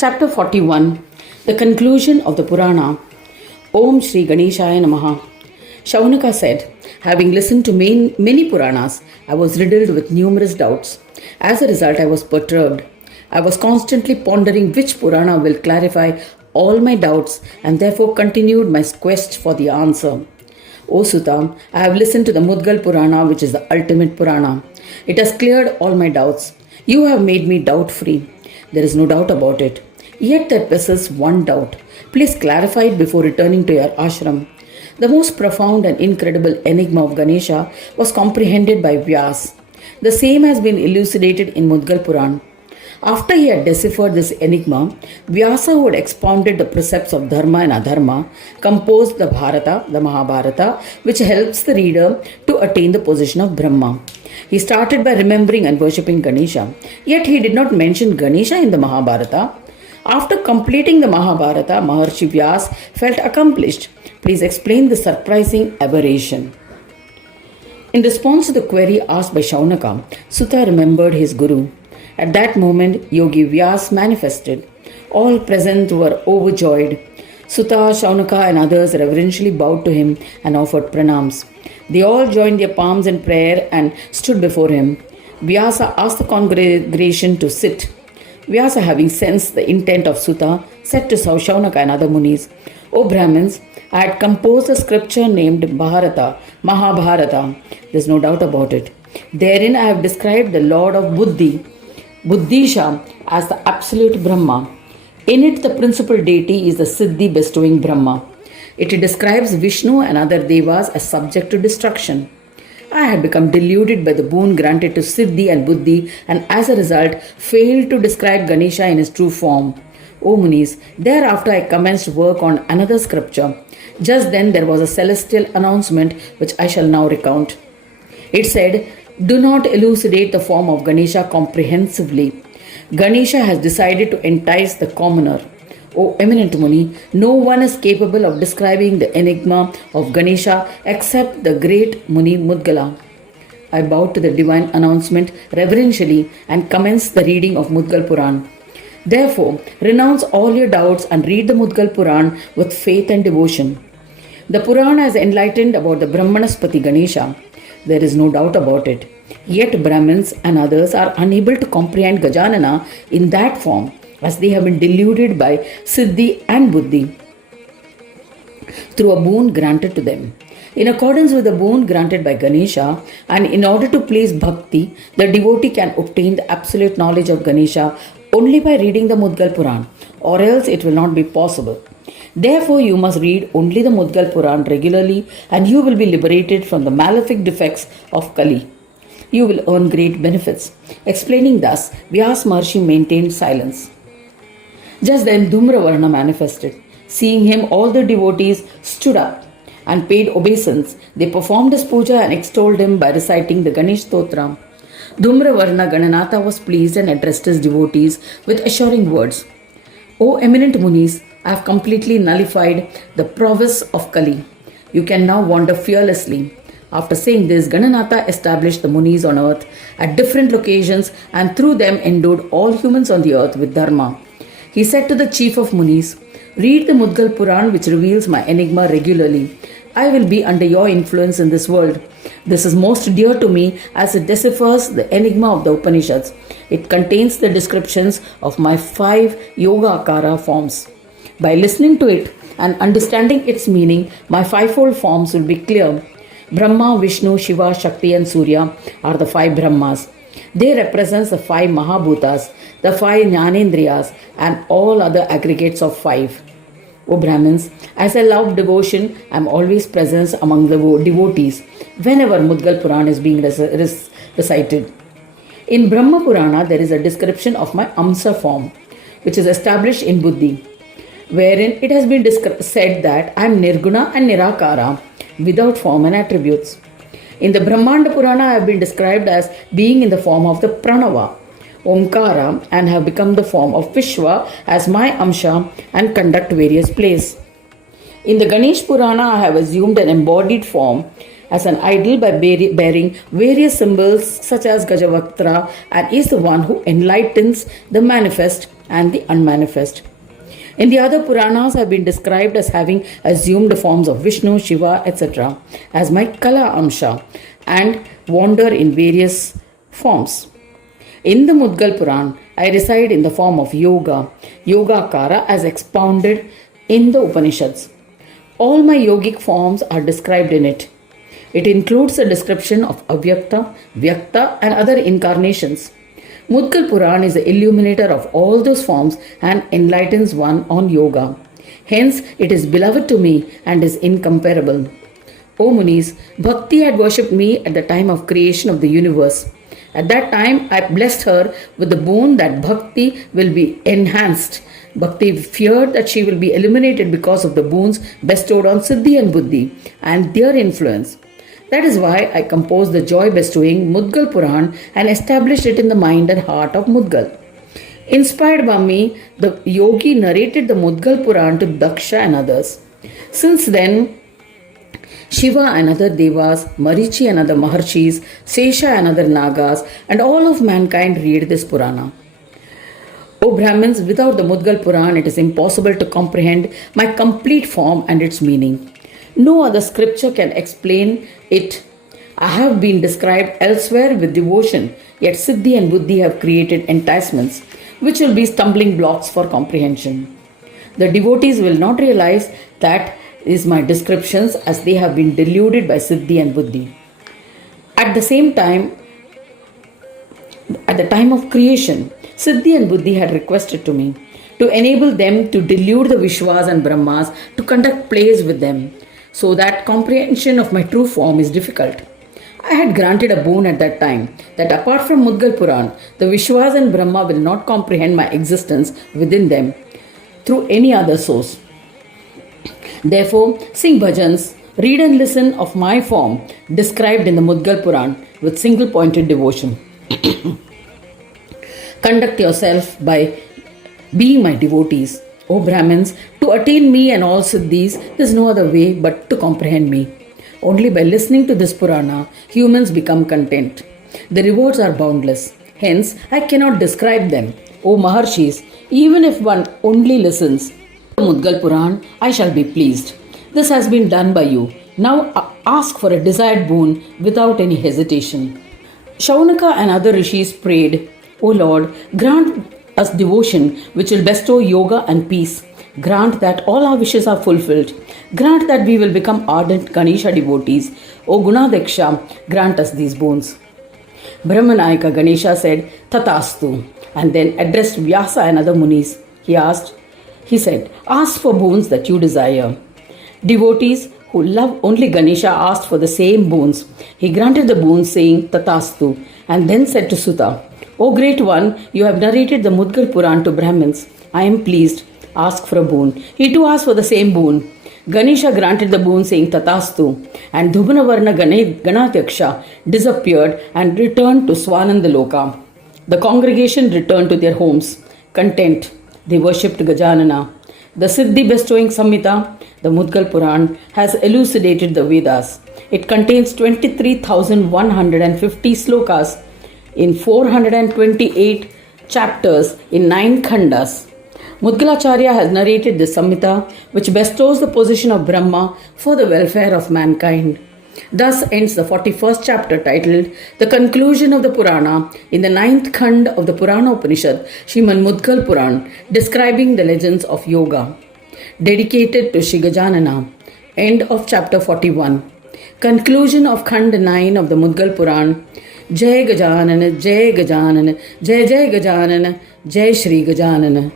Chapter 41. The conclusion of the Purana. Om Shri Ganeshaya Namaha. Shaunaka said, having listened to many Puranas, I was riddled with numerous doubts. As a result, I was perturbed. I was constantly pondering which Purana will clarify all my doubts and therefore continued my quest for the answer. O Sutta, I have listened to the Mudgal Purana, which is the ultimate Purana. It has cleared all my doubts. You have made me doubt-free. There is no doubt about it. Yet there persists one doubt. Please clarify it before returning to your ashram. The most profound and incredible enigma of Ganesha was comprehended by Vyas. The same has been elucidated in Mudgal Puran. After he had deciphered this enigma, Vyasa, who had expounded the precepts of Dharma and Adharma, composed the Bharata, the Mahabharata, which helps the reader to attain the position of Brahma. He started by remembering and worshipping Ganesha, yet he did not mention Ganesha in the Mahabharata. After completing the Mahabharata, Maharshi Vyas felt accomplished. Please explain the surprising aberration. In response to the query asked by Shaunaka, Sutta remembered his guru. At that moment, Yogi Vyas manifested. All present were overjoyed. Sutta, Shaunaka and others reverentially bowed to him and offered pranams. They all joined their palms in prayer and stood before him. Vyasa asked the congregation to sit. Vyasa, having sensed the intent of Sutta, said to Shaunaka and other munis, O Brahmins, I had composed a scripture named Mahabharata. There is no doubt about it. Therein I have described the Lord of Buddhisha, as the absolute Brahma. In it, the principal deity is the Siddhi bestowing Brahma. It describes Vishnu and other devas as subject to destruction. I had become deluded by the boon granted to Siddhi and Buddhi and as a result failed to describe Ganesha in his true form. O Munis, thereafter I commenced work on another scripture. Just then there was a celestial announcement which I shall now recount. It said, do not elucidate the form of Ganesha comprehensively. Ganesha has decided to entice the commoner. O eminent Muni, no one is capable of describing the enigma of Ganesha except the great Muni Mudgala. I bowed to the divine announcement reverentially and commenced the reading of Mudgal Puran. Therefore, renounce all your doubts and read the Mudgal Puran with faith and devotion. The Puran has enlightened about the Brahmanaspati Ganesha. There is no doubt about it. Yet Brahmins and others are unable to comprehend Gajanana in that form, as they have been deluded by Siddhi and Buddhi through a boon granted to them. In accordance with the boon granted by Ganesha, and in order to please Bhakti, the devotee can obtain the absolute knowledge of Ganesha only by reading the Mudgal Puran, or else it will not be possible. Therefore, you must read only the Mudgal Puran regularly, and you will be liberated from the malefic defects of Kali. You will earn great benefits. Explaining thus, Vyas Maharshi maintained silence. Just then Dhumravarna manifested. Seeing him, all the devotees stood up and paid obeisance. They performed his puja and extolled him by reciting the Ganesh Stotra. Dhumravarna Gananatha was pleased and addressed his devotees with assuring words. O eminent Munis, I have completely nullified the prowess of Kali. You can now wander fearlessly. After saying this, Gananatha established the Munis on earth at different locations and through them endowed all humans on the earth with Dharma. He said to the chief of Munis, read the Mudgal Puran which reveals my enigma regularly. I will be under your influence in this world. This is most dear to me as it deciphers the enigma of the Upanishads. It contains the descriptions of my 5 Yoga Akara forms. By listening to it and understanding its meaning, my 5-fold forms will be clear. Brahma, Vishnu, Shiva, Shakti and Surya are the 5 Brahmas. They represent the 5 Mahabhutas, the 5 Jnanendriyas and all other aggregates of 5. O Brahmins, as I love devotion, I am always present among the devotees whenever Mudgal Puran is being recited. In Brahma Purana, there is a description of my Amsa form, which is established in Buddhi, wherein it has been said that I am Nirguna and Nirakara, without form and attributes. In the Brahmanda Purana, I have been described as being in the form of the Pranava, Omkara, and have become the form of Vishwa as my Amsha and conduct various plays. In the Ganesh Purana, I have assumed an embodied form as an idol by bearing various symbols such as Gajavaktra, and is the one who enlightens the manifest and the unmanifest. In the other Puranas, have been described as having assumed the forms of Vishnu, Shiva, etc. as my Kala Amsha and wander in various forms. In the Mudgal Puran, I reside in the form of Yoga, Yogakara as expounded in the Upanishads. All my yogic forms are described in it. It includes a description of Avyakta, Vyakta and other incarnations. Mudgal Puran is the illuminator of all those forms and enlightens one on yoga. Hence, it is beloved to me and is incomparable. O Munis, Bhakti had worshipped me at the time of creation of the universe. At that time, I blessed her with the boon that Bhakti will be enhanced. Bhakti feared that she will be eliminated because of the boons bestowed on Siddhi and Buddhi and their influence. That is why I composed the joy-bestowing Mudgal Puran and established it in the mind and heart of Mudgal. Inspired by me, the yogi narrated the Mudgal Puran to Daksha and others. Since then, Shiva and other Devas, Marichi and other Maharshis, Sesha and other Nagas, and all of mankind read this Purana. O Brahmins, without the Mudgal Puran, it is impossible to comprehend my complete form and its meaning. No other scripture can explain it. I have been described elsewhere with devotion, yet Siddhi and Buddhi have created enticements, which will be stumbling blocks for comprehension. The devotees will not realize that is my descriptions, as they have been deluded by Siddhi and Buddhi. At the same time, at the time of creation, Siddhi and Buddhi had requested to me to enable them to delude the Vishwas and Brahmas to conduct plays with them, so that comprehension of my true form is difficult. I had granted a boon at that time that apart from Mudgal Puran, the Vishwas and Brahma will not comprehend my existence within them through any other source. Therefore, sing bhajans, read and listen of my form described in the Mudgal Puran with single-pointed devotion. Conduct yourself by being my devotees. O Brahmins, to attain me and all Siddhis, there is no other way but to comprehend me. Only by listening to this Purana, humans become content. The rewards are boundless. Hence, I cannot describe them. O Maharshis, even if one only listens to Mudgal Puran, I shall be pleased. This has been done by you. Now ask for a desired boon without any hesitation. Shaunaka and other rishis prayed, O Lord, grant us devotion which will bestow yoga and peace. Grant that all our wishes are fulfilled. Grant that we will become ardent Ganesha devotees. O Gunadaksha, grant us these boons. Brahmanayaka Ganesha said, Tatastu, and then addressed Vyasa and other munis. He said, ask for boons that you desire. Devotees who love only Ganesha asked for the same boons. He granted the boons saying, Tatastu, and then said to Sutta, O great one, you have narrated the Mudgal Puran to Brahmins. I am pleased. Ask for a boon. He too asked for the same boon. Ganesha granted the boon saying Tatastu, and Dhubanavarna Ganatyaksha disappeared and returned to Swanandaloka. The congregation returned to their homes. Content, they worshipped Gajanana. The Siddhi bestowing Samhita, the Mudgal Puran, has elucidated the Vedas. It contains 23,150 slokas in 428 chapters in 9 khandas. Mudgalacharya has narrated this Samhita, which bestows the position of Brahma for the welfare of mankind. Thus ends the 41st chapter titled The Conclusion of the Purana in the 9th Khand of the Purana Upanishad, Srimad Mudgal Puran, describing the legends of yoga. Dedicated to Shri Gajanana. End of chapter 41. Conclusion of Khand 9 of the Mudgal Puran. Jai Gajanana, Jai Gajanana, Jai Jai Gajanana, Jai Shri Gajanana.